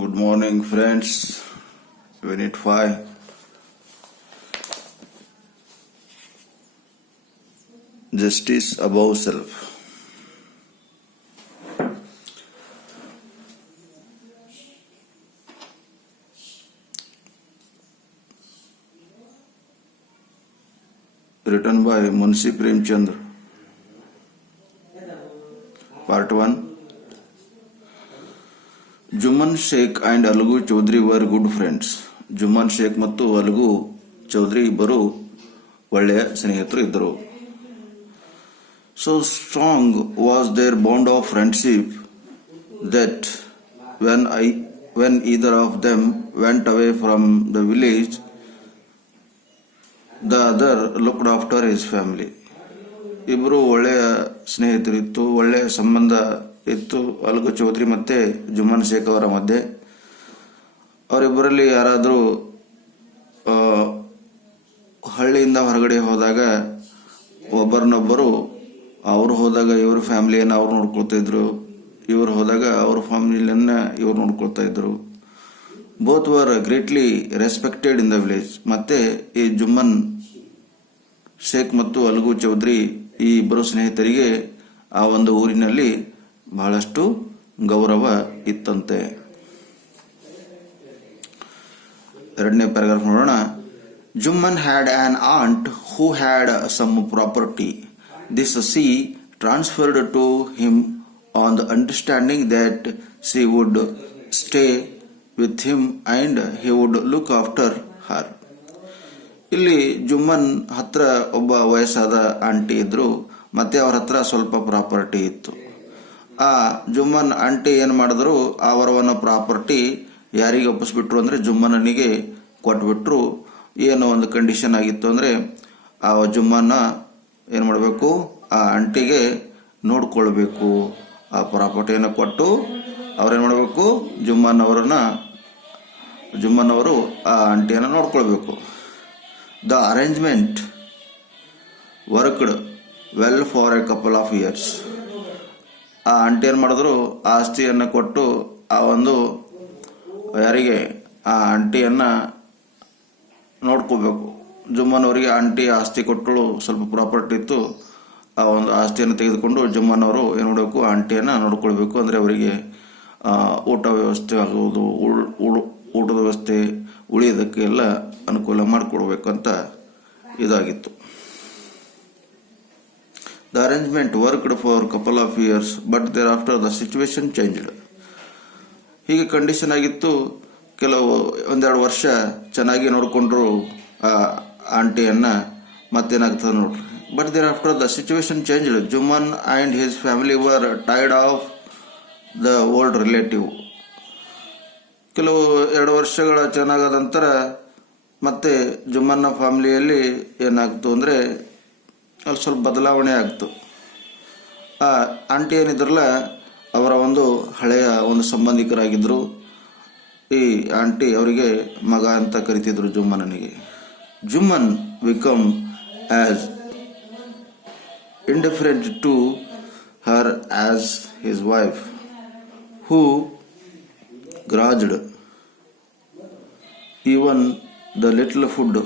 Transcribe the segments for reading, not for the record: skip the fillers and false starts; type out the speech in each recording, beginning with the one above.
Good morning, friends. Unit 5. Justice above self. Written by Munshi Premchand. Part 1. Jumman Shekh and Algu Chaudhary were good friends. Jumman Shekh ಮತ್ತು ಅಲಗು ಚೌಧರಿ ಇಬ್ಬರು ಒಳ್ಳೆಯ ಸ್ನೇಹಿತರು ಇದ್ದರು. So strong was their bond of friendship that when either of them went away from the village the other looked after his family. ಇಬ್ಬರು ಒಳ್ಳೆಯ ಸ್ನೇಹಿತರಿತ್ತು, ಒಳ್ಳೆಯ ಸಂಬಂಧ ಇತ್ತು ಅಲಗು ಚೌಧರಿ ಮತ್ತೆ ಜುಮ್ಮನ್ ಶೇಖ್ ಅವರ ಮಧ್ಯೆ. ಅವರಿಬ್ಬರಲ್ಲಿ ಯಾರಾದರೂ ಹಳ್ಳಿಯಿಂದ ಹೊರಗಡೆ ಹೋದಾಗ ಒಬ್ಬರನ್ನೊಬ್ಬರು, ಅವರು ಹೋದಾಗ ಇವ್ರ ಫ್ಯಾಮಿಲಿಯನ್ನು ಅವ್ರು ನೋಡ್ಕೊಳ್ತಾ ಇದ್ರು, ಇವರು ಹೋದಾಗ ಅವ್ರ ಫ್ಯಾಮಿಲಿಯನ್ನ ಇವ್ರು ನೋಡ್ಕೊಳ್ತಾ ಇದ್ರು. Both var greatly respected in the village. ಮತ್ತೆ ಈ ಜುಮ್ಮನ್ ಶೇಖ್ ಮತ್ತು ಅಲಗು ಚೌಧರಿ ಈ ಇಬ್ಬರು ಸ್ನೇಹಿತರಿಗೆ ಆ ಒಂದು ಊರಿನಲ್ಲಿ ಬಹಳಷ್ಟು ಗೌರವ ಇತ್ತಂತೆ. ಎರಡನೇ ಪ್ಯಾರಾಗ್ರಾಫ್ ನೋಡೋಣ. Jumman had an aunt who had some property. This she transferred to him on the understanding that she would stay with him and he would look after her. ಇಲ್ಲಿ ಜುಮ್ಮನ್ ಹತ್ರ ಒಬ್ಬ ವಯಸ್ಸಾದ ಆಂಟಿ ಇದ್ರು, ಮತ್ತೆ ಅವ್ರ ಹತ್ರ ಸ್ವಲ್ಪ ಪ್ರಾಪರ್ಟಿ ಇತ್ತು. ಆ ಜುಮ್ಮನ್ ಆಂಟಿ ಏನು ಮಾಡಿದ್ರು, ಅವರವನ್ನ ಪ್ರಾಪರ್ಟಿ ಯಾರಿಗೆ ಒಪ್ಪಿಸ್ಬಿಟ್ರು ಅಂದರೆ ಜುಮ್ಮನಿಗೆ ಕೊಟ್ಬಿಟ್ರು. ಏನೋ ಒಂದು ಕಂಡೀಷನ್ ಆಗಿತ್ತು ಅಂದರೆ ಆ ಜುಮ್ಮನ್ನ ಏನು ಮಾಡಬೇಕು, ಆ ಆಂಟಿಗೆ ನೋಡ್ಕೊಳ್ಬೇಕು. ಆ ಪ್ರಾಪರ್ಟಿಯನ್ನು ಕೊಟ್ಟು ಅವ್ರೇನು ಮಾಡಬೇಕು, ಜುಮ್ಮನ್ ಅವರು ಆ ಆಂಟಿಯನ್ನು ನೋಡ್ಕೊಳ್ಬೇಕು. The arrangement worked well for A couple of years. ಆ ಆಂಟಿ ಏನು ಮಾಡಿದ್ರು, ಆಸ್ತಿಯನ್ನು ಕೊಟ್ಟು ಆ ಒಂದು ಯಾರಿಗೆ ಆ ಆಂಟಿಯನ್ನು ನೋಡ್ಕೋಬೇಕು. ಜುಮ್ಮನ್ ಅವರಿಗೆ ಆಂಟಿ ಆಸ್ತಿ ಕೊಟ್ಟಳು, ಸ್ವಲ್ಪ ಪ್ರಾಪರ್ಟಿ ಇತ್ತು. ಆ ಒಂದು ಆಸ್ತಿಯನ್ನು ತೆಗೆದುಕೊಂಡು ಜುಮ್ಮನ್ ಅವರು ಏನು ಮಾಡಬೇಕು, ಆಂಟಿಯನ್ನು ನೋಡ್ಕೊಳ್ಬೇಕು. ಅಂದರೆ ಅವರಿಗೆ ಊಟ ವ್ಯವಸ್ಥೆ ಆಗುವುದು, ಊಟದ ವ್ಯವಸ್ಥೆ, ಉಳಿಯೋದಕ್ಕೆ ಎಲ್ಲ ಅನುಕೂಲ ಮಾಡಿಕೊಡ್ಬೇಕಂತ ಇದಾಗಿತ್ತು. The arrangement worked for a couple of years, but thereafter the situation changed. ಹೀಗೆ ಕಂಡೀಷನ್ ಆಗಿತ್ತು. ಒಂದೆರಡು ವರ್ಷ ಚೆನ್ನಾಗಿ ನೋಡಿಕೊಂಡ್ರು ಆ ಆಂಟಿಯನ್ನ. ಮತ್ತೇನಾಗ್ತದೆ ನೋಡ್ರಿ. But thereafter the situation changed. Jumman and his family were tired of the old relative. ಎರಡು ವರ್ಷಗಳ ಚೆನ್ನಾಗಾದ ನಂತರ ಮತ್ತೆ ಜುಮ್ಮನ್ನ ಫ್ಯಾಮಿಲಿಯಲ್ಲಿ ಏನಾಗ್ತು ಅಂದರೆ ಅಲ್ಲಿ ಸ್ವಲ್ಪ ಬದಲಾವಣೆ ಆಗ್ತು. ಆ ಆಂಟಿ ಏನಿದ್ರಲ್ಲ ಅವರ ಒಂದು ಹಳೆಯ ಒಂದು ಸಂಬಂಧಿಕರಾಗಿದ್ದರು. ಈ ಆಂಟಿ ಅವರಿಗೆ ಮಗ ಅಂತ ಕರಿತಿದ್ರು ಜುಮ್ಮನಿಗೆ. Jumman become as indifferent to her as his wife who grudged even the little food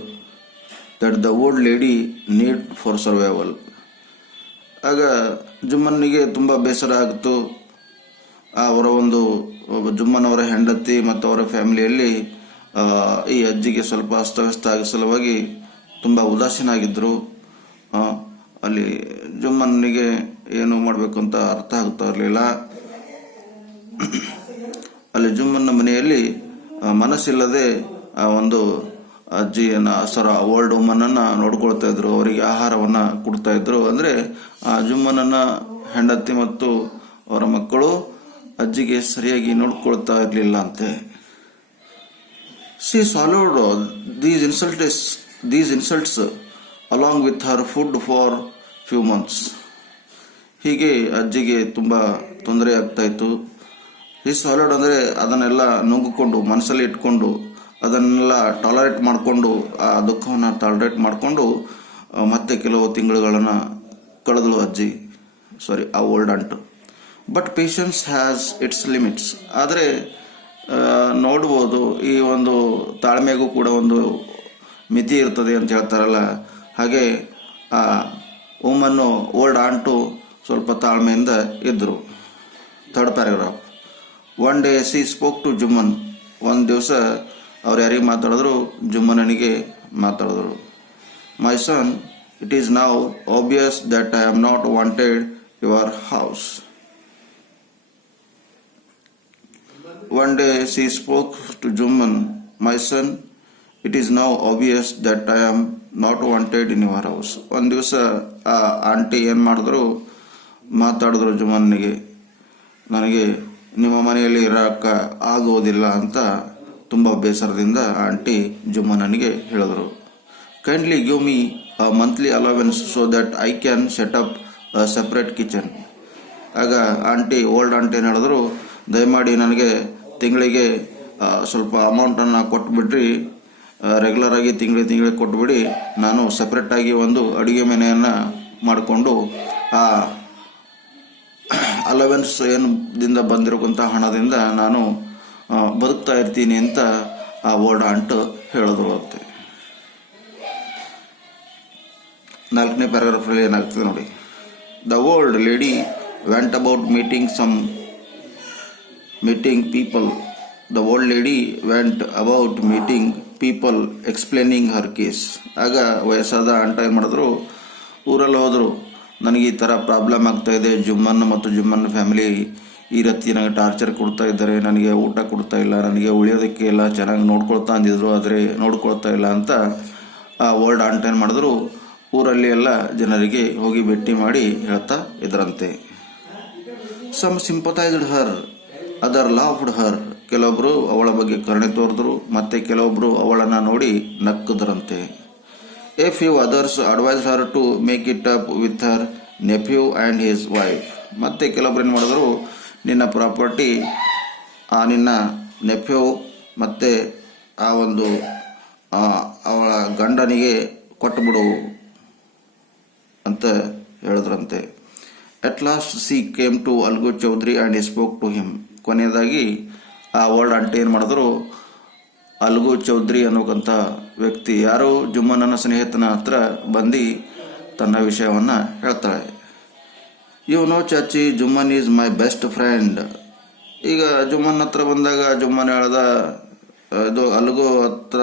that the old lady need for survival. ಆಗ ಜುಮ್ಮನ್ನಿಗೆ ತುಂಬ ಬೇಸರ ಆಗಿತ್ತು. ಅವರ ಒಂದು ಜುಮ್ಮನ್ ಅವರ ಹೆಂಡತಿ ಮತ್ತು ಅವರ ಫ್ಯಾಮಿಲಿಯಲ್ಲಿ ಈ ಅಜ್ಜಿಗೆ ಸ್ವಲ್ಪ ಅಸ್ತವ್ಯಸ್ತ ಆಗ ಸಲುವಾಗಿ ತುಂಬ ಉದಾಸೀನಾಗಿದ್ದರು. ಅಲ್ಲಿ ಜುಮ್ಮನ್ನಿಗೆ ಏನು ಮಾಡಬೇಕು ಅಂತ ಅರ್ಥ ಆಗ್ತಾ ಇರಲಿಲ್ಲ. ಅಲ್ಲಿ ಜುಮ್ಮನ್ನ ಮನೆಯಲ್ಲಿ ಮನಸ್ಸಿಲ್ಲದೆ ಆ ಒಂದು ಅಜ್ಜಿಯನ್ನು ಓಲ್ಡ್ ವುಮನನ್ನು ನೋಡ್ಕೊಳ್ತಾ ಇದ್ರು, ಅವರಿಗೆ ಆಹಾರವನ್ನು ಕೊಡ್ತಾ ಇದ್ರು. ಅಂದರೆ ಆ ಜುಮ್ಮನನ್ನ ಹೆಂಡತಿ ಮತ್ತು ಅವರ ಮಕ್ಕಳು ಅಜ್ಜಿಗೆ ಸರಿಯಾಗಿ ನೋಡ್ಕೊಳ್ತಾ ಇರಲಿಲ್ಲ ಅಂತೆ. She swallowed these insults along with her food for few months. ಹೀಗೆ ಅಜ್ಜಿಗೆ ತುಂಬ ತೊಂದರೆ ಆಗ್ತಾ ಇತ್ತು. ಈ ಸಾಲೋಡ್ ಅಂದರೆ ಅದನ್ನೆಲ್ಲ ನುಂಗಿಕೊಂಡು ಮನಸ್ಸಲ್ಲಿ ಇಟ್ಕೊಂಡು ಅದನ್ನೆಲ್ಲ ಟಾಲರೇಟ್ ಮಾಡಿಕೊಂಡು ಆ ದುಃಖವನ್ನು ಟಾಲರೇಟ್ ಮಾಡಿಕೊಂಡು ಮತ್ತೆ ಕೆಲವು ತಿಂಗಳುಗಳನ್ನು ಕಳೆದಳು ಅಜ್ಜಿ, ಆ ಓಲ್ಡ್ ಅಂಟು. But patience has its limits. ಆದರೆ ನೋಡ್ಬೋದು. ಈ ಒಂದು ತಾಳ್ಮೆಗೂ ಕೂಡ ಒಂದು ಮಿತಿ ಇರ್ತದೆ ಅಂತ ಹೇಳ್ತಾರಲ್ಲ, ಹಾಗೆ ಆ ವುಮನ್ನು ಓಲ್ಡ್ ಆಂಟು ಸ್ವಲ್ಪ ತಾಳ್ಮೆಯಿಂದ ಇದ್ದರು. Third paragraph. One day she spoke to Jumman. ಒಂದು ದಿವಸ ಅವ್ರು ಯಾರಿಗೆ ಮಾತಾಡಿದ್ರು? ಜುಮ್ಮನನಿಗೆ ಮಾತಾಡಿದ್ರು. My son, it is now obvious that I am not wanted your house. One day she spoke to Jumman. My son, it is now obvious that I am not wanted in your house. ಒಂದು ದಿವಸ ಆ aunty ಏನು ಮಾಡಿದ್ರು? ಮಾತಾಡಿದ್ರು ಜುಮ್ಮನಿಗೆ, ನನಗೆ ನಿಮ್ಮ ಮನೆಯಲ್ಲಿ ಇರೋಕ್ಕೆ ಆಗುವುದಿಲ್ಲ ಅಂತ ತುಂಬ ಬೇಸರದಿಂದ ಆಂಟಿ ಜುಮ್ಮನನಿಗೆ ಹೇಳಿದ್ರು. Kindly give me a monthly allowance so that I can set up a separate kitchen. ಆಗ ಆಂಟಿ, ಓಲ್ಡ್ ಆಂಟಿ ಏನು ಹೇಳಿದ್ರು? ದಯಮಾಡಿ ನನಗೆ ತಿಂಗಳಿಗೆ ಸ್ವಲ್ಪ ಅಮೌಂಟನ್ನು ಕೊಟ್ಬಿಡ್ರಿ, ರೆಗ್ಯುಲರಾಗಿ ತಿಂಗಳಿಗೆ ಕೊಟ್ಬಿಡಿ, ನಾನು ಸಪ್ರೇಟಾಗಿ ಒಂದು ಅಡುಗೆ ಮನೆಯನ್ನು ಮಾಡಿಕೊಂಡು ಆ ಅಲವೆನ್ಸ್ ಏನದಿಂದ ಬಂದಿರೋಂಥ ಹಣದಿಂದ ನಾನು ಬದುಕ್ತಾ ಇರ್ತೀನಿ ಅಂತ ಆ ಓಲ್ಡ್ ಆಂಟ್ ಹೇಳಿದ್ರು ಅಂತೆ. 4ನೇ ಪ್ಯಾರಾಗ್ರಾಫಲ್ಲಿ ಏನಾಗ್ತದೆ ನೋಡಿ. The old lady vent about meeting people. The old lady went about meeting people, explaining her case. ಆಗ ವಯಸ್ಸಾದ ಆಂಟ ಏನು ಮಾಡಿದ್ರು? ಊರಲ್ಲಿ ಹೋದರು, ನನಗೆ ಈ ಥರ ಪ್ರಾಬ್ಲಮ್ ಆಗ್ತಾ ಇದೆ, ಜುಮ್ಮನ್ ಮತ್ತು ಜುಮ್ಮನ್ ಫ್ಯಾಮಿಲಿ ಈ ರೀತಿ ನನಗೆ ಟಾರ್ಚರ್ ಕೊಡ್ತಾ ಇದ್ದಾರೆ, ನನಗೆ ಊಟ ಕೊಡ್ತಾ ಇಲ್ಲ, ನನಗೆ ಉಳಿಯೋದಕ್ಕೆ ಎಲ್ಲ ಚೆನ್ನಾಗಿ ನೋಡ್ಕೊಳ್ತಾ ಅಂದಿದ್ರು, ಆದರೆ ನೋಡ್ಕೊಳ್ತಾ ಇಲ್ಲ ಅಂತ ಆ ಓಲ್ಡ್ ಆಂಟ ಏನು ಮಾಡಿದ್ರು? ಊರಲ್ಲಿ ಎಲ್ಲ ಜನರಿಗೆ ಹೋಗಿ ಭೇಟಿ ಮಾಡಿ ಹೇಳ್ತಾ ಇದ್ರಂತೆ. Some sympathised her, other laughed her. ಕೆಲವೊಬ್ಬರು ಅವಳ ಬಗ್ಗೆ ಕರುಣೆ ತೋರಿದ್ರು, ಮತ್ತೆ ಕೆಲವೊಬ್ಬರು ಅವಳನ್ನು ನೋಡಿ ನಕ್ಕದ್ರಂತೆ. A few others advise her to make it up with her nephew and his wife. ಮತ್ತೆ ಕೆಲವೊಬ್ರು ಏನು ಮಾಡಿದ್ರು? ನಿನ್ನ ಪ್ರಾಪರ್ಟಿ ನಿನ್ನ ನೆಫ್ಯೂ ಮತ್ತು ಆ ಒಂದು ಅವಳ ಗಂಡನಿಗೆ ಕೊಟ್ಟುಬಿಡು ಅಂತ ಹೇಳಿದ್ರಂತೆ. At last she came to Algu Chaudhary and spoke to him. ಕೊನೆಯದಾಗಿ ಆ ಓಲ್ಡ್ ಆಂಟಿ ಏನು ಮಾಡಿದ್ರು? ಅಲ್ಗು ಚೌಧರಿ ಅನ್ನೋಕ್ಕಂಥ ವ್ಯಕ್ತಿ, ಯಾರು ಜುಮ್ಮನನ ಸ್ನೇಹಿತನ ಹತ್ರ ಬಂದು ತನ್ನ ವಿಷಯವನ್ನು ಹೇಳ್ತಾಳೆ. ಯು ನೋ ಚಾಚಿ, Jumman is my best friend. ಈಗ ಜುಮ್ಮನ್ ಹತ್ರ ಬಂದಾಗ ಜುಮ್ಮನ್ ಹೇಳ್ದ, ಇದು ಅಲ್ಗು ಹತ್ರ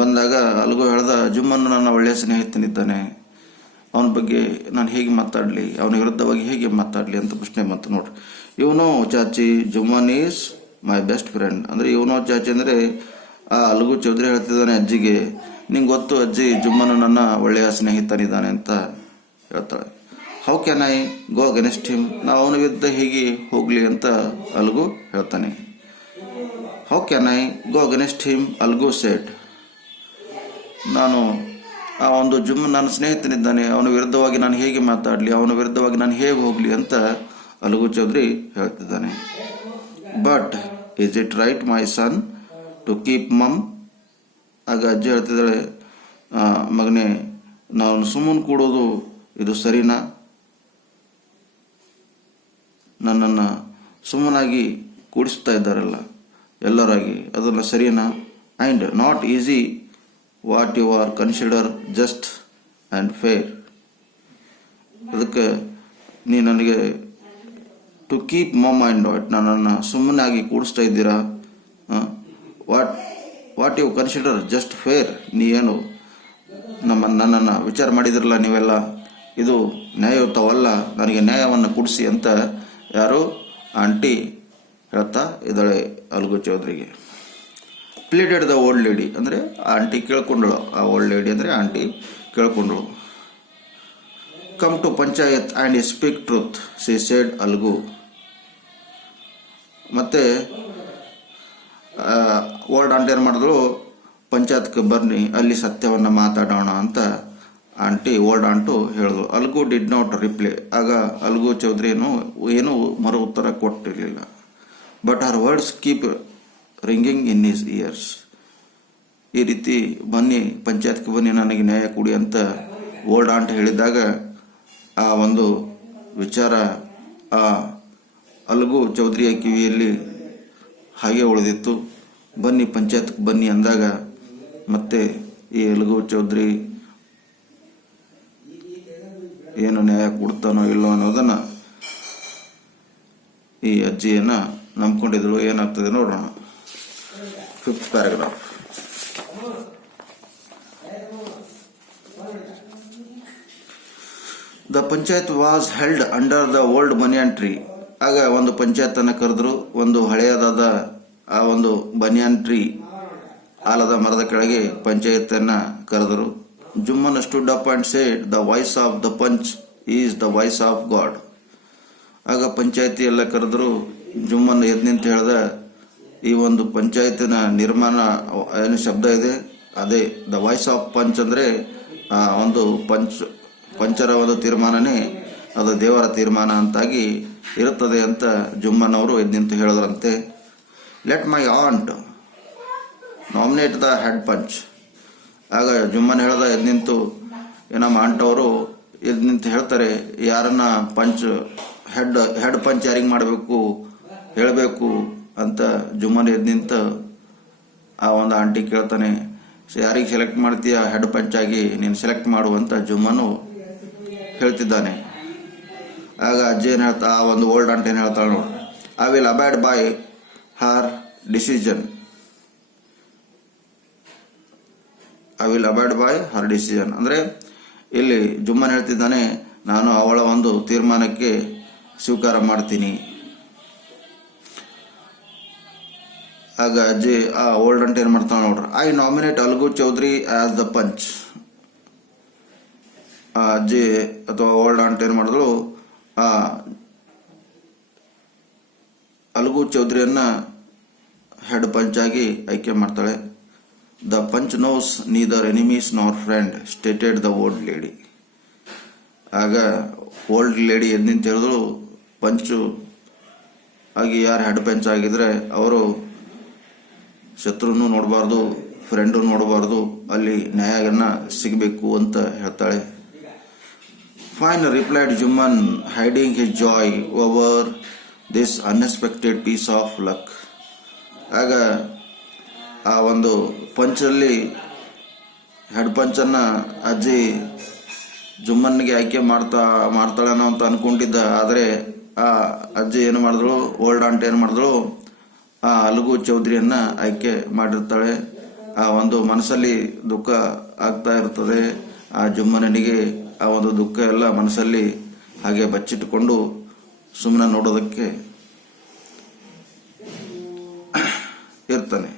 ಬಂದಾಗ ಅಲ್ಗು ಹೇಳ್ದ, ಜುಮ್ಮನ್ ನನ್ನ ಒಳ್ಳೆಯ ಸ್ನೇಹಿತನಿದ್ದಾನೆ, ಅವನ ಬಗ್ಗೆ ನಾನು ಹೇಗೆ ಮಾತಾಡಲಿ, ಅವನ ವಿರುದ್ಧವಾಗಿ ಹೇಗೆ ಮಾತಾಡಲಿ ಅಂತ ಪ್ರಶ್ನೆ ಬಂತು ನೋಡ್ರಿ. ಇವನೋ ಚಾಚಿ, Jumman is my best friend. ಅಂದರೆ ಇವನೋ ಚಾಚಿ ಅಂದರೆ ಆ ಅಲ್ಗು ಚೌಧರಿ ಹೇಳ್ತಿದ್ದಾನೆ ಅಜ್ಜಿಗೆ, ನಿಂಗೆ ಗೊತ್ತು ಅಜ್ಜಿ, ಜುಮ್ಮನು ನನ್ನ ಒಳ್ಳೆಯ ಸ್ನೇಹಿತನಿದ್ದಾನೆ ಅಂತ ಹೇಳ್ತಾಳೆ. How can I go against him? ನಾವು ಅವನ ವಿರುದ್ಧ ಹೇಗೆ ಹೋಗಲಿ ಅಂತ ಅಲ್ಗು ಹೇಳ್ತಾನೆ. How can I go against him? Algo shed. ನಾನು ಆ ಒಂದು ನನ್ನ ಸ್ನೇಹಿತನಿದ್ದಾನೆ, ಅವನ ವಿರುದ್ಧವಾಗಿ ನಾನು ಹೇಗೆ ಮಾತಾಡಲಿ, ಅವನ ವಿರುದ್ಧವಾಗಿ ನಾನು ಹೇಗೆ ಹೋಗಲಿ ಅಂತ ಅಲ್ಗು ಚೌಧರಿ ಹೇಳ್ತಿದ್ದಾನೆ. But is it right my son to keep mum? ಆಗ ಅಜ್ಜಿ ಹೇಳ್ತಿದ್ದಾಳೆ, ಮಗನೇ, ನಾವು ಸುಮ್ಮನೆ ಕೂಡೋದು ಇದು ಸರಿನಾ? ನನ್ನನ್ನು ಸುಮ್ಮನಾಗಿ ಕೂಡಿಸ್ತಾ ಇದ್ದಾರಲ್ಲ ಎಲ್ಲರಾಗಿ, ಅದನ್ನು ಸರಿನಾ? And not is what you are consider just and fair. ಅದಕ್ಕೆ ನೀ ನನಗೆ to keep mum and what, ನನ್ನನ್ನು ಸುಮ್ಮನಾಗಿ ಕೂಡಿಸ್ತಾ ಇದ್ದೀರಾ? What you consider just fair, ನೀ ಏನು ನನ್ನನ್ನು ವಿಚಾರ ಮಾಡಿದ್ರಲ್ಲ ನೀವೆಲ್ಲ, ಇದು ನ್ಯಾಯಯುತವಲ್ಲ, ನನಗೆ ನ್ಯಾಯವನ್ನು ಕೊಡಿಸಿ ಅಂತ ಯಾರು? ಆಂಟಿ ಹೇಳ್ತಾ ಇದ್ದಾಳೆ ಅಲ್ಗು ಚೌಧರಿಗೆ. ಪ್ಲೀಡೆಡ್ ದ ಓಲ್ಡ್ ಲೇಡಿ, ಅಂದರೆ ಆಂಟಿ ಕೇಳ್ಕೊಂಡಳು, ಆ ಓಲ್ಡ್ ಲೇಡಿ ಅಂದರೆ ಆಂಟಿ ಕೇಳ್ಕೊಂಡಳು. Come to panchayat and speak truth she said Algu. ಮತ್ತು ಓಲ್ಡ್ ಆಂಟಿ ಏನು ಮಾಡಿದಳು? ಪಂಚಾಯತ್ಗೆ ಬರ್ನಿ, ಅಲ್ಲಿ ಸತ್ಯವನ್ನು ಮಾತಾಡೋಣ ಅಂತ ಆಂಟಿ ಓಲ್ಡ್ ಆಂಟು ಹೇಳಿದ್ರು. Algu did not reply. ಆಗ ಅಲ್ಗು ಚೌಧರಿ ಏನೂ ಮರು ಉತ್ತರ ಕೊಟ್ಟಿರಲಿಲ್ಲ. But her words keep ringing in his ears. ಈ ರೀತಿ ಬನ್ನಿ, ಪಂಚಾಯತ್ಗೆ ಬನ್ನಿ, ನನಗೆ ನ್ಯಾಯ ಕೊಡಿ ಅಂತ ಓಲ್ಡ್ ಆಂಟ್ ಹೇಳಿದಾಗ ಆ ಒಂದು ವಿಚಾರ ಆ ಅಲ್ಗು ಚೌಧರಿಯ ಕಿವಿಯಲ್ಲಿ ಹಾಗೆ ಉಳಿದಿತ್ತು. ಬನ್ನಿ ಪಂಚಾಯತ್ಗೆ ಬನ್ನಿ ಅಂದಾಗ ಮತ್ತೆ ಈ ಅಲಗು ಚೌಧರಿ ಏನು ನ್ಯಾಯ ಕೊಡ್ತಾನೋ ಇಲ್ಲೋ ಅನ್ನೋದನ್ನು ಈ ಅಜ್ಜಿಯನ್ನು ನಂಬ್ಕೊಂಡಿದ್ದಳು. ಏನಾಗ್ತದೆ ನೋಡೋಣ. 5th paragraph. The panchayat was held under the old banyan tree. ಆಗ ಒಂದು ಪಂಚಾಯತನ್ನು ಕರೆದ್ರು. ಒಂದು ಹಳೆಯದಾದ ಆ ಒಂದು ಬನಿಯಾನ್ ಟ್ರೀ ಆಲದ ಮರದ ಕೆಳಗೆ ಪಂಚಾಯತನ್ನು ಕರೆದರು. Jumman stood up and said, the voice of the panch is the voice of God. ಆಗ ಪಂಚಾಯತಿ ಎಲ್ಲ ಕರೆದ್ರು. ಜುಮ್ಮನ್ ಎದ್ದು ನಿಂತು ಹೇಳ್ದ, ಈ ಒಂದು ಪಂಚಾಯತಿನ ನಿರ್ಮಾಣ ಏನು ಶಬ್ದ ಇದೆ ಅದೇ ದ ವಾಯ್ಸ್ ಆಫ್ ಪಂಚ್ ಅಂದರೆ ಒಂದು ಪಂಚರ ಒಂದು ತೀರ್ಮಾನನೇ ಅದು ದೇವರ ತೀರ್ಮಾನ ಅಂತಾಗಿ ಇರುತ್ತದೆ ಅಂತ ಜುಮ್ಮನ್ ಅವರು ಎದ್ದು ನಿಂತು ಹೇಳಿದ್ರಂತೆ. Let my aunt nominate the head panch. ಆಗ ಜುಮ್ಮನ್ ಹೇಳ್ದ ಎದ್ದು ನಿಂತು, ನಮ್ಮ ಆಂಟ್ ಅವರು ಎದ್ದು ನಿಂತು ಹೇಳ್ತಾರೆ, ಯಾರನ್ನ ಪಂಚ್ ಹೆಡ್ ಪಂಚ್ ಯಾರಿಗೆ ಮಾಡಬೇಕು ಹೇಳಬೇಕು ಅಂತ ಜುಮ್ಮನ್ ಎದ್ದು ನಿಂತು ಆ ಒಂದು ಆಂಟಿ ಕೇಳ್ತಾನೆ. ಯಾರಿಗೆ ಸೆಲೆಕ್ಟ್ ಮಾಡ್ತೀಯ ಹೆಡ್ ಪಂಚ್ ಆಗಿ ನೀನು ಸೆಲೆಕ್ಟ್ ಮಾಡುವಂತ ಜುಮ್ಮನು ಹೇಳ್ತಿದ್ದಾನೆ. ಆಗ ಅಜ್ಜಿ ಏನು ಹೇಳ್ತಾ, ಆ ಒಂದು ಓಲ್ಡ್ ಆಂಟಿ ಏನು ಹೇಳ್ತಾಳೆ ನೋಡು, I will abide by her decision. I will abide by her decision ಅಂದರೆ ಇಲ್ಲಿ ಜುಮ್ಮನ್ ಹೇಳ್ತಿದ್ದಾನೆ, ನಾನು ಅವಳ ಒಂದು ತೀರ್ಮಾನಕ್ಕೆ ಸ್ವೀಕಾರ ಮಾಡ್ತೀನಿ. ಆಗ ಅಜ್ಜಿ ಆ ಓಲ್ಡ್ ಆಂಟಿ ಏನು ಮಾಡ್ತಾಳೆ ನೋಡ್ರಿ, I nominate Algu Chaudhary as the panch. ಆ ಅಜ್ಜಿ ಅಥವಾ ಓಲ್ಡ್ ಆಂಟಿ ಏನು ಮಾಡಿದಳು, ಆ ಅಲಗು ಚೌಧರಿಯನ್ನ ಹೆಡ್ ಪಂಚ್ ಆಗಿ ಆಯ್ಕೆ ಮಾಡ್ತಾಳೆ. The panch knows neither enemies nor friend stated the old lady. ಆಗ ಓಲ್ಡ್ ಲೇಡಿ ಎದ್ದು ನಿಂತು ಹೇಳಿದಳು, ಪಂಚು ಆಗಿ ಯಾರು ಹೆಡ್ ಪಂಚ್ ಆಗಿದ್ರೆ ಅವರು ಶತ್ರುನು ನೋಡಬಾರ್ದು, ಫ್ರೆಂಡು ನೋಡಬಾರ್ದು, ಅಲ್ಲಿ ನ್ಯಾಯನ ಸಿಗಬೇಕು ಅಂತ ಹೇಳ್ತಾಳೆ. Fine replied Jumman, hiding his joy over this unexpected piece of luck. ಆಗ ಆ ಒಂದು ಪಂಚಲ್ಲಿ ಹೆಡ್ ಪಂಚನ್ನು ಅಜ್ಜಿ ಜುಮ್ಮನ್ಗೆ ಆಯ್ಕೆ ಮಾಡ್ತಾಳೇನೋ ಅಂತ ಅನ್ಕೊಂಡಿದ್ದ. ಆದರೆ ಆ ಅಜ್ಜಿ ಏನು ಮಾಡಿದಳು, ಓಲ್ಡ್ ಆಂಟಿ ಏನು ಮಾಡಿದಳು, ಆ ಅಲಗು ಚೌಧರಿಯನ್ನ ಆಯ್ಕೆ ಮಾಡಿರ್ತಾಳೆ. ಆ ಒಂದು ಮನಸ್ಸಲ್ಲಿ ದುಃಖ ಆಗ್ತಾ ಇರ್ತದೆ. ಆ ಜುಮ್ಮನಿಗೆ ಆ ಒಂದು ದುಃಖ ಎಲ್ಲ ಮನಸ್ಸಲ್ಲಿ ಹಾಗೆ ಬಚ್ಚಿಟ್ಟುಕೊಂಡು ಸುಮ್ಮನೆ ನೋಡೋದಕ್ಕೆ ಇರ್ತಾನೆ.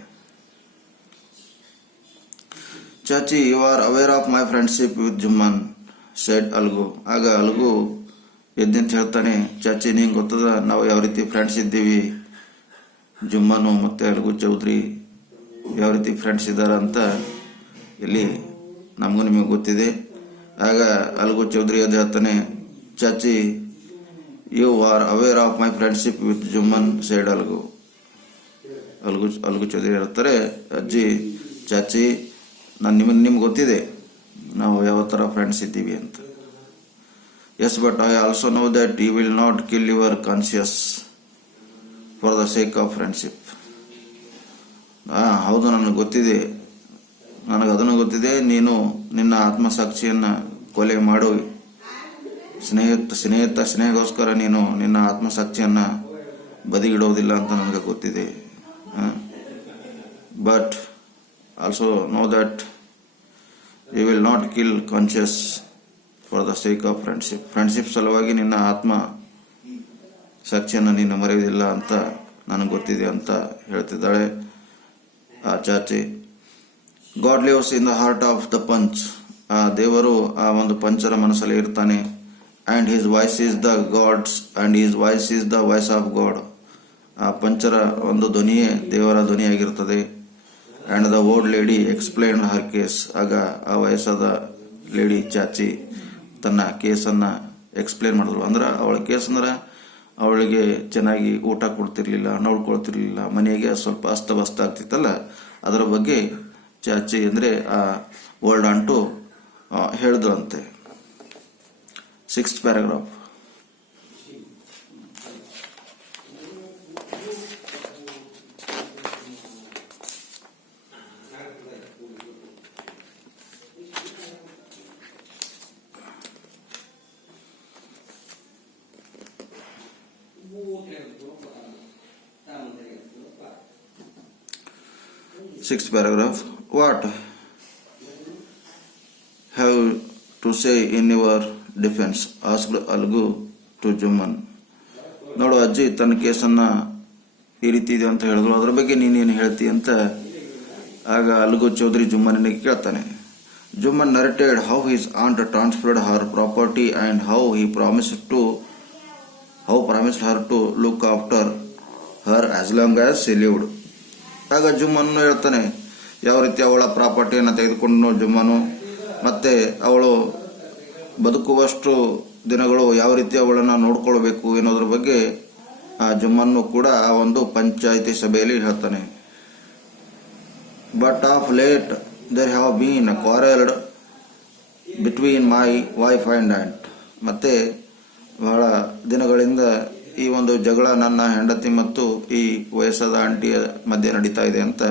Chachi, you are aware of my friendship with Jumman said Algu. ಆಗ ಅಲಗು ಎದ್ದಿಂತ ಹೇಳ್ತಾನೆ, ಚಾಚಿ ನಿಂಗೆ ಗೊತ್ತದ ನಾವು ಯಾವ ರೀತಿ ಫ್ರೆಂಡ್ಸ್ ಇದ್ದೀವಿ, ಜುಮ್ಮನು ಮತ್ತು ಅಲಗು ಚೌಧರಿ ಯಾವ ರೀತಿ ಫ್ರೆಂಡ್ಸ್ ಇದ್ದಾರೆ ಅಂತ ಇಲ್ಲಿ ನಮಗೂ ನಿಮಗೆ ಗೊತ್ತಿದೆ. ಆಗ ಅಲಗು ಚೌಧರಿ ಅದು ಹೇಳ್ತಾನೆ, chachi you are aware of my friendship with Jumman said Algu. Algu Chaudhary ಹೇಳ್ತಾರೆ, ಅಜ್ಜಿ ಚಾಚಿ ನಿಮ್ಗೆ ಗೊತ್ತಿದೆ ನಾವು ಯಾವ ಥರ ಫ್ರೆಂಡ್ಸ್ ಇದ್ದೀವಿ ಅಂತ. Yes, but I also know that you will not kill your conscience for the sake of friendship. ಹೌದು, ನನಗೆ ಗೊತ್ತಿದೆ, ಅದನ್ನು ಗೊತ್ತಿದೆ, ನೀನು ನಿನ್ನ ಆತ್ಮಸಾಕ್ಷಿಯನ್ನು ಕೊಲೆ ಮಾಡು, ಸ್ನೇಹಗೋಸ್ಕರ ನೀನು ನಿನ್ನ ಆತ್ಮಸಾಕ್ಷಿಯನ್ನು ಬದಿಗಿಡೋದಿಲ್ಲ ಅಂತ ನನಗೆ ಗೊತ್ತಿದೆ. But also know that you will not kill conscience for the sake of friendship. Friendship ಸಲುವಾಗಿ ನಿನ್ನ ಆತ್ಮ ಸಾಕ್ಷಿಯನ್ನು ನೀನು ಮರೆಯುವುದಿಲ್ಲ ಅಂತ ನನಗೆ ಗೊತ್ತಿದೆ ಅಂತ ಹೇಳ್ತಿದ್ದಾಳೆ ಆ ಚಾಚಿ. God lives in the heart of the panch. ಆ ದೇವರು ಆ ಒಂದು ಪಂಚರ ಮನಸ್ಸಲ್ಲಿ ಇರ್ತಾನೆ. And his voice is the God's and his voice is the voice of God. ಆ ಪಂಚರ ಒಂದು ಧ್ವನಿಯೇ ದೇವರ ಧ್ವನಿಯಾಗಿರ್ತದೆ. And the old lady explained her case. ಆಗ ಆ ವಯಸ್ಸಾದ ಲೇಡಿ ಚಾಚಿ ತನ್ನ ಕೇಸನ್ನು ಎಕ್ಸ್ಪ್ಲೇನ್ ಮಾಡಿದ್ರು. ಅಂದ್ರೆ ಅವಳ ಕೇಸ್ ಅಂದ್ರೆ ಅವಳಿಗೆ ಚೆನ್ನಾಗಿ ಊಟ ಕೊಡ್ತಿರ್ಲಿಲ್ಲ, ನೋಡ್ಕೊಳ್ತಿರ್ಲಿಲ್ಲ, ಮನೆಗೆ ಸ್ವಲ್ಪ ಅಸ್ತವ್ಯಸ್ತ ಆಗ್ತಿತ್ತಲ್ಲ, ಅದರ ಬಗ್ಗೆ ಚಾಚಿ ಅಂದರೆ ಆ ಓಲ್ಡ್ ಆಂಟು ಹೇಳಿದ್ರಂತೆ. 6th paragraph. Sixth paragraph. What have to say in your defense? Asked Algu to Juman. ನೋಡು ಅಜ್ಜಿ ತನ್ನ ಕೇಸನ್ನ ಈ ರೀತಿ ಇದೆ ಅಂತ ಹೇಳಿದ್ರು, ಅದ್ರ ಬಗ್ಗೆ ನೀನೇನು ಹೇಳ್ತಿ ಅಂತ ಆಗ ಅಲ್ಗು ಚೌಧರಿ ಜುಮ್ಮನಿಗೆ ಕೇಳ್ತಾನೆ. Juman narrated how his aunt transferred her property and how promised her to look after her as long as she lived. ಆಗ ಜುಮ್ಮನ್ನು ಹೇಳ್ತಾನೆ ಯಾವ ರೀತಿ ಅವಳ ಪ್ರಾಪರ್ಟಿಯನ್ನು ತೆಗೆದುಕೊಂಡು ಜುಮ್ಮನು ಮತ್ತೆ ಅವಳು ಬದುಕುವಷ್ಟು ದಿನಗಳು ಯಾವ ರೀತಿ ಅವಳನ್ನು ನೋಡ್ಕೊಳ್ಬೇಕು ಎನ್ನುವುದರ ಬಗ್ಗೆ ಆ ಜುಮ್ಮನ್ನು ಕೂಡ ಆ ಒಂದು ಪಂಚಾಯಿತಿ ಸಭೆಯಲ್ಲಿ ಹೇಳ್ತಾನೆ. But of late there have been quarreled between my wife and aunt. ಮತ್ತೆ ಬಹಳ ದಿನಗಳಿಂದ ಈ ಒಂದು ಜಗಳ ನನ್ನ ಹೆಂಡತಿ ಮತ್ತು ಈ ವಯಸ್ಸಾದ ಆಂಟಿಯ ಮಧ್ಯೆ ನಡೀತಾ ಇದೆ ಅಂತ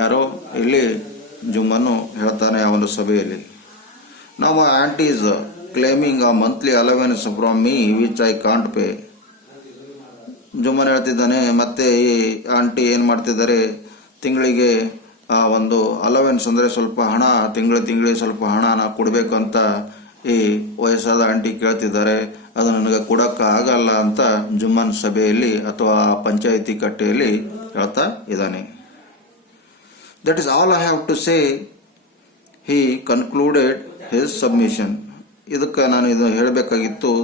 ಯಾರೋ ಇಲ್ಲಿ ಜುಮ್ಮನ್ನು ಹೇಳ್ತಾನೆ ಆ ಒಂದು ಸಭೆಯಲ್ಲಿ. Now my aunt is claiming a monthly allowance from me which I can't pay. Jumman ಹೇಳ್ತಿದ್ದಾನೆ ಮತ್ತೆ ಈ ಆಂಟಿ ಏನು ಮಾಡ್ತಿದ್ದಾರೆ, ತಿಂಗಳಿಗೆ ಆ ಒಂದು ಅಲವೆನ್ಸ್ ಅಂದರೆ ಸ್ವಲ್ಪ ಹಣ, ತಿಂಗಳಿಗೆ ಸ್ವಲ್ಪ ಹಣನ ಕೊಡಬೇಕು ಅಂತ ಈ ವಯಸ್ಸಾದ ಆಂಟಿ ಕೇಳ್ತಿದ್ದಾರೆ. ಅದು ನನಗೆ ಕೊಡೋಕ್ಕೆ ಆಗಲ್ಲ ಅಂತ ಜುಮ್ಮನ್ ಸಭೆಯಲ್ಲಿ ಅಥವಾ ಪಂಚಾಯಿತಿ ಕಟ್ಟೆಯಲ್ಲಿ ಹೇಳ್ತಾ ಇದ್ದಾನೆ. That is all I have to say, he concluded his submission. ಇದಕ್ಕೆ ನಾನು ಇದು ಹೇಳಬೇಕಾಗಿತ್ತು,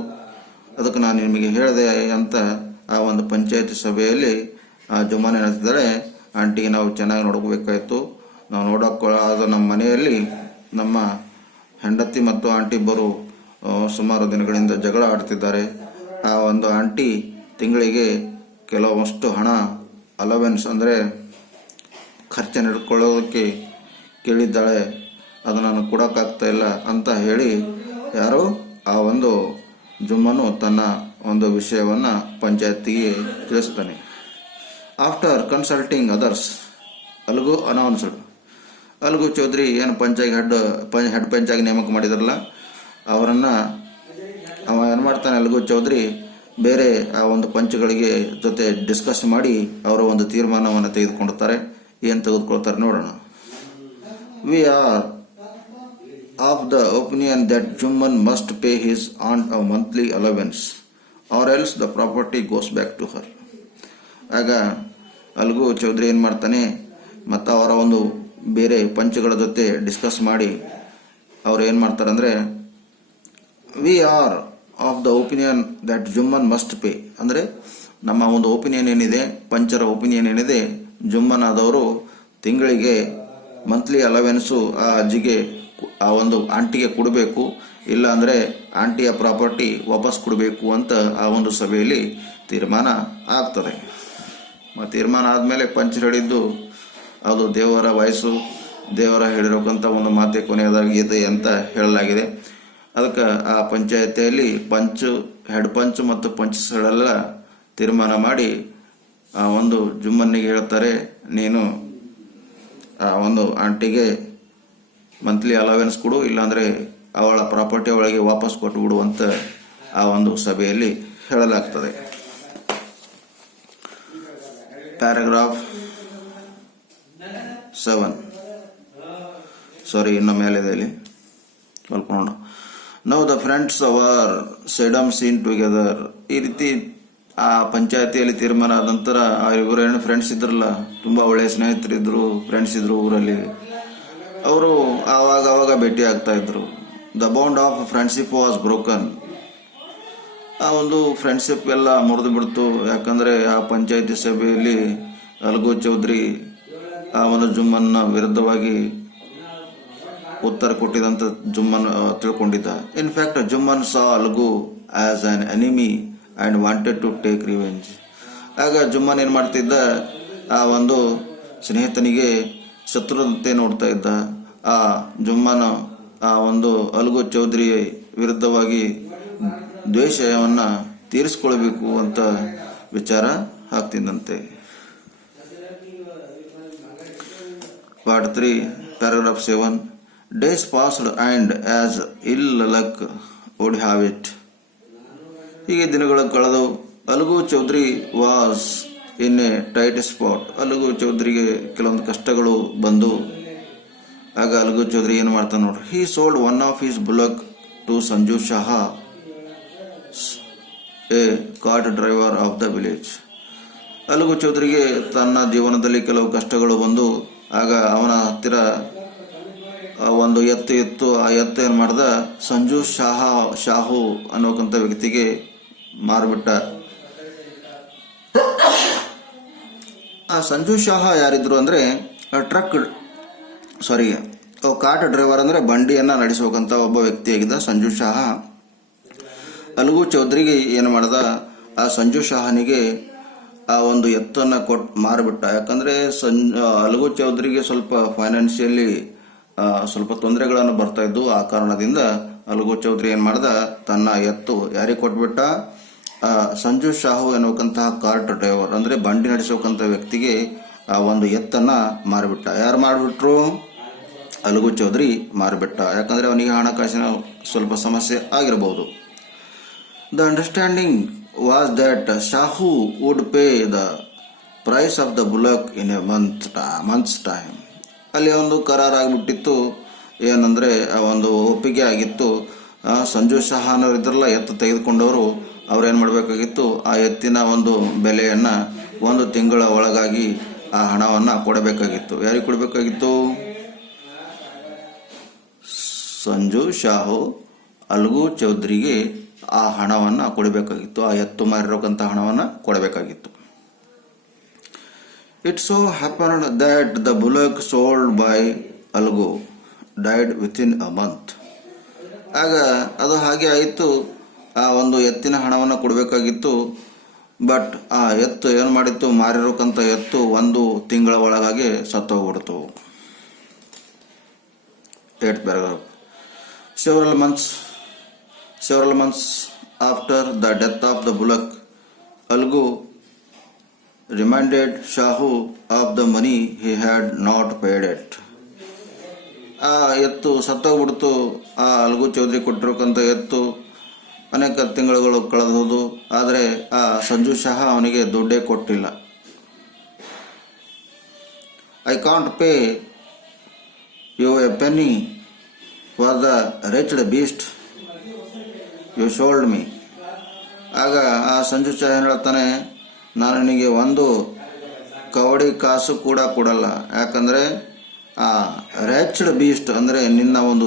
ಅದಕ್ಕೆ ನಾನು ನಿಮಗೆ ಹೇಳಿದೆ ಅಂತ ಆ ಒಂದು ಪಂಚಾಯಿತಿ ಸಭೆಯಲ್ಲಿ ಆ ಜುಮ್ಮನ್ ಹೇಳ್ತಿದ್ದಾರೆ. ಆಂಟಿಗೆ ನಾವು ಚೆನ್ನಾಗಿ ನೋಡ್ಕೋಬೇಕಾಯಿತು, ನಾವು ನೋಡೋದು ನಮ್ಮ ಮನೆಯಲ್ಲಿ ನಮ್ಮ ಹೆಂಡತಿ ಮತ್ತು ಆಂಟಿ ಇಬ್ಬರು ಸುಮಾರು ದಿನಗಳಿಂದ ಜಗಳ ಆಡ್ತಿದ್ದಾರೆ. ಆ ಒಂದು ಆಂಟಿ ತಿಂಗಳಿಗೆ ಕೆಲವಷ್ಟು ಹಣ ಅಲವೆನ್ಸ್ ಅಂದರೆ ಖರ್ಚನ್ನು ಹಿಡ್ಕೊಳ್ಳೋದಕ್ಕೆ ಕೇಳಿದ್ದಾಳೆ, ಅದು ನಾನು ಕೊಡೋಕ್ಕಾಗ್ತಾ ಇಲ್ಲ ಅಂತ ಹೇಳಿ ಯಾರು ಆ ಒಂದು ಜುಮ್ಮನು ತನ್ನ ಒಂದು ವಿಷಯವನ್ನು ಪಂಚಾಯತಿಗೆ ತಿಳಿಸ್ತಾನೆ. After consulting others, Algu announced. Algu Chaudhary ಏನು ಹೆಡ್ ಪಂಚಾಗಿ ನೇಮಕ ಮಾಡಿದಾರಲ್ಲ ಅವರನ್ನು ಅವ ಏನು ಮಾಡ್ತಾನೆ, ಅಲ್ಗು ಚೌಧರಿ ಬೇರೆ ಆ ಒಂದು ಪಂಚಗಳಿಗೆ ಜೊತೆ ಡಿಸ್ಕಸ್ ಮಾಡಿ ಅವರ ಒಂದು ತೀರ್ಮಾನವನ್ನು ತೆಗೆದುಕೊಳ್ತಾರೆ. ಏನು ತೆಗೆದುಕೊಳ್ತಾರೆ ನೋಡೋಣ. We are of the opinion that Jumman must pay his aunt a monthly allowance or else the property goes back to her. ಆಗ ಅಲ್ಗು ಚೌಧರಿ ಏನು ಮಾಡ್ತಾನೆ, ಮತ್ತು ಅವರ ಒಂದು ಬೇರೆ ಪಂಚಗಳ ಜೊತೆ ಡಿಸ್ಕಸ್ ಮಾಡಿ ಅವ್ರು ಏನು ಮಾಡ್ತಾರೆ ಅಂದರೆ, V are of the opinion that Jumman must pay, ಅಂದರೆ ನಮ್ಮ ಒಂದು ಒಪಿನಿಯನ್ ಏನಿದೆ, ಪಂಚರ ಒಪಿನಿಯನ್ ಏನಿದೆ, ಜುಮ್ಮನ್ ಆದವರು ತಿಂಗಳಿಗೆ ಮಂತ್ಲಿ ಅಲವೆನ್ಸು ಆ ಅಜ್ಜಿಗೆ ಆ ಒಂದು ಆಂಟಿಗೆ ಕೊಡಬೇಕು, ಇಲ್ಲ ಅಂದರೆ ಆಂಟಿಯ ಪ್ರಾಪರ್ಟಿ ವಾಪಸ್ ಕೊಡಬೇಕು ಅಂತ ಆ ಒಂದು ಸಭೆಯಲ್ಲಿ ತೀರ್ಮಾನ ಆಗ್ತದೆ. ತೀರ್ಮಾನ ಆದಮೇಲೆ ಪಂಚ್ ಹೇಳಿದ್ದು ಅದು ದೇವರ ವಯಸ್ಸು, ದೇವರ ಹೇಳಿರೋಕ್ಕಂಥ ಒಂದು ಮಾತೆ ಕೊನೆಯದಾಗಿದೆ ಅಂತ ಹೇಳಲಾಗಿದೆ. ಅದಕ್ಕೆ ಆ ಪಂಚಾಯತಿಯಲ್ಲಿ ಹೆಡ್ ಪಂಚ್ ಮತ್ತು ಪಂಚಗಳೆಲ್ಲ ತೀರ್ಮಾನ ಮಾಡಿ ಆ ಒಂದು ಜುಮ್ಮನ್ನಿಗೆ ಹೇಳ್ತಾರೆ, ನೀನು ಆ ಒಂದು ಆಂಟಿಗೆ ಮಂತ್ಲಿ ಅಲವೆನ್ಸ್ ಕೊಡು, ಇಲ್ಲಾಂದರೆ ಅವಳ ಪ್ರಾಪರ್ಟಿ ಅವಳಿಗೆ ವಾಪಸ್ ಕೊಟ್ಟುಬಿಡು ಅಂತ ಆ ಒಂದು ಸಭೆಯಲ್ಲಿ ಹೇಳಲಾಗ್ತದೆ. ಪ್ಯಾರಾಗ್ರಾಫ್ 7, ಸಾರಿ ಇನ್ನು ಮೇಲಿದೆ ಇಲ್ಲಿ ಸ್ವಲ್ಪ ನೋಡೋಣ. Now the friends were seldom seen together. ಈ ರೀತಿ ಆ ಪಂಚಾಯತಿಯಲ್ಲಿ ತೀರ್ಮಾನ ಆದ ನಂತರ ಆ ಇಬ್ಬರು ಫ್ರೆಂಡ್ಸ್ ಇದ್ರಲ್ಲ, ತುಂಬ ಒಳ್ಳೆಯ ಸ್ನೇಹಿತರಿದ್ದರು, ಫ್ರೆಂಡ್ಸ್ ಇದ್ದರು ಊರಲ್ಲಿ, ಅವರು ಆವಾಗ ಭೇಟಿ ಆಗ್ತಾ ಇದ್ರು. The bound of friendship was broken. ಆ ಒಂದು ಫ್ರೆಂಡ್ಶಿಪ್ ಎಲ್ಲ ಮುರಿದು ಬಿಡ್ತು. ಯಾಕಂದರೆ ಆ ಪಂಚಾಯತಿ ಸಭೆಯಲ್ಲಿ ಅಲ್ಗು ಚೌಧರಿ ಆ ಒಂದು ಜುಮ್ಮನ್ನ ವಿರುದ್ಧವಾಗಿ ಉತ್ತರ ಕೊಟ್ಟಿದಂತ ಜುಮ್ಮನ್ ತಿಳ್ಕೊಂಡಿದ್ದ. In fact Jumman saw Algu as an enemy and wanted to take revenge. ಆಗ ಜುಮ್ಮನ್ ಏನು ಮಾಡ್ತಿದ್ದ, ಆ ಒಂದು ಸ್ನೇಹಿತನಿಗೆ ಶತ್ರುದಂತೆ ನೋಡ್ತಾ ಇದ್ದ. ಆ ಜುಮ್ಮನ್ ಆ ಒಂದು ಅಲ್ಗು ಚೌಧರಿ ವಿರುದ್ಧವಾಗಿ ದ್ವೇಷವನ್ನು ತೀರಿಸ್ಕೊಳ್ಬೇಕು ಅಂತ ವಿಚಾರ ಆಗ್ತಿದ್ದಂತೆ. Part 3, paragraph 7. Days passed and as ill luck would have it. ಹೀಗೆ ದಿನಗಳು ಕಳೆದು Algu Chaudhary was in a tight spot. Algu ಚೌಧರಿಗೆ ಕೆಲವೊಂದು ಕಷ್ಟಗಳು ಬಂದು ಆಗ ಅಲಗು ಚೌಧರಿ ಏನು ಮಾಡ್ತಾನೆ ನೋಡ್ರಿ. He sold one of his bullock to Sanju Shah, a cart driver of the village. Algu ಚೌಧರಿಗೆ ತನ್ನ ಜೀವನದಲ್ಲಿ ಕೆಲವು ಕಷ್ಟಗಳು ಬಂದು ಆಗ ಅವನ ಹತ್ತಿರ ಒಂದು ಎತ್ತು ಇತ್ತು. ಆ ಎತ್ತು ಏನು ಮಾಡ್ದ, ಸಂಜು ಶಾಹು ಅನ್ನೋಕಂಥ ವ್ಯಕ್ತಿಗೆ ಮಾರ್ಬಿಟ್ಟ. ಆ ಸಂಜು ಶಾಹ ಯಾರಿದ್ರು ಅಂದರೆ ಕಾರ್ಟ್ ಡ್ರೈವರ್ ಅಂದರೆ ಬಂಡಿಯನ್ನು ನಡೆಸೋಕಂತ ಒಬ್ಬ ವ್ಯಕ್ತಿಯಾಗಿದ್ದ ಸಂಜು ಶಾಹ. ಅಲಗು ಚೌಧರಿಗೆ ಏನು ಮಾಡ್ದ, ಆ ಸಂಜು ಶಾಹನಿಗೆ ಆ ಒಂದು ಎತ್ತನ್ನು ಕೊಟ್ಟು ಮಾರಿಬಿಟ್ಟ. ಯಾಕಂದರೆ ಅಲಗು ಚೌಧರಿಗೆ ಸ್ವಲ್ಪ ಫೈನಾನ್ಷಿಯಲಿ ಸ್ವಲ್ಪ ತೊಂದರೆಗಳನ್ನು ಬರ್ತಾ ಇದ್ದು. ಆ ಕಾರಣದಿಂದ ಅಲಗು ಚೌಧರಿ ಏನು ಮಾಡ್ದ, ತನ್ನ ಎತ್ತು ಯಾರಿಗೆ ಕೊಟ್ಬಿಟ್ಟ, ಸಂಜು ಶಾಹು ಎನ್ನುವಂತಹ ಕಾರ್ಟ್ ಡ್ರೈವರ್ ಅಂದರೆ ಬಂಡಿ ನಡೆಸೋಕಂಥ ವ್ಯಕ್ತಿಗೆ ಆ ಒಂದು ಎತ್ತನ್ನು ಮಾರಿಬಿಟ್ಟ. ಯಾರು ಮಾಡಿಬಿಟ್ರು, ಅಲಗು ಚೌಧರಿ ಮಾರಿಬಿಟ್ಟ. ಯಾಕಂದರೆ ಅವನಿಗೆ ಹಣಕಾಸಿನ ಸ್ವಲ್ಪ ಸಮಸ್ಯೆ ಆಗಿರಬಹುದು. The understanding was that Shahu would pay the price of the bullock in a month's time. ಅಲ್ಲಿ ಒಂದು ಕರಾರಾಗಿಬಿಟ್ಟಿತ್ತು. ಏನಂದರೆ ಆ ಒಂದು ಒಪ್ಪಿಗೆ ಆಗಿತ್ತು. ಸಂಜು ಶಾಹನವರು ಇದ್ರಲ್ಲ ಎತ್ತು ತೆಗೆದುಕೊಂಡವರು, ಅವ್ರೇನು ಮಾಡಬೇಕಾಗಿತ್ತು, ಆ ಎತ್ತಿನ ಒಂದು ಬೆಲೆಯನ್ನು 1 ತಿಂಗಳ ಒಳಗಾಗಿ ಆ ಹಣವನ್ನು ಕೊಡಬೇಕಾಗಿತ್ತು. ಯಾರಿಗೆ ಕೊಡಬೇಕಾಗಿತ್ತು, ಸಂಜು ಶಾಹು ಅಲಗು ಚೌಧರಿಗೆ ಆ ಹಣವನ್ನು ಕೊಡಬೇಕಾಗಿತ್ತು. ಆ ಎತ್ತು ಮಾರಿರೋಕ್ಕಂಥ ಹಣವನ್ನು ಕೊಡಬೇಕಾಗಿತ್ತು. It so happened that the bullock sold by Algu died within a month. ಆಗ ಅದು ಹಾಗೆ ಆಯಿತು. ಆ ಒಂದು ಎತ್ತಿನ ಹಣವನ್ನು ಕೊಡಬೇಕಾಗಿತ್ತು. ಬಟ್ ಆ ಎತ್ತು ಏನು ಮಾಡಿತ್ತು, ಮಾರಿರೋಕ್ಕಂಥ ಎತ್ತು 1 ತಿಂಗಳ ಒಳಗಾಗಿ ಸತ್ತೋಗ್ಬಿಡ್ತು. 8th paragraph. Several months after the death of the bullock, Algu reminded Shahu of the money he had not paid it. ಆ ಎತ್ತು ಸತ್ತೋಗ್ಬಿಡ್ತು. ಆ ಅಲಗು ಚೌಧರಿ ಕೊಟ್ಟಿರೋಕ್ಕಂಥ ಎತ್ತು ಅನೇಕ ತಿಂಗಳುಗಳು ಕಳೆದೋದು. ಆದರೆ ಆ ಸಂಜು ಶಾಹ ಅವನಿಗೆ ದುಡ್ಡೇ ಕೊಟ್ಟಿಲ್ಲ. I can't pay you a penny for the wretched beast you sold me. ಆಗ ಆ ಸಂಜು ಶಾಹ ಏನು ಹೇಳ್ತಾನೆ, ನಾನು ನಿನಗೆ 1 ಕವಡಿ ಕಾಸು ಕೂಡ ಕೊಡಲ್ಲ. ಯಾಕಂದರೆ ಆ ರಿಚ್ಡ್ ಬೀಸ್ಟ್ ಅಂದರೆ ನಿನ್ನ ಒಂದು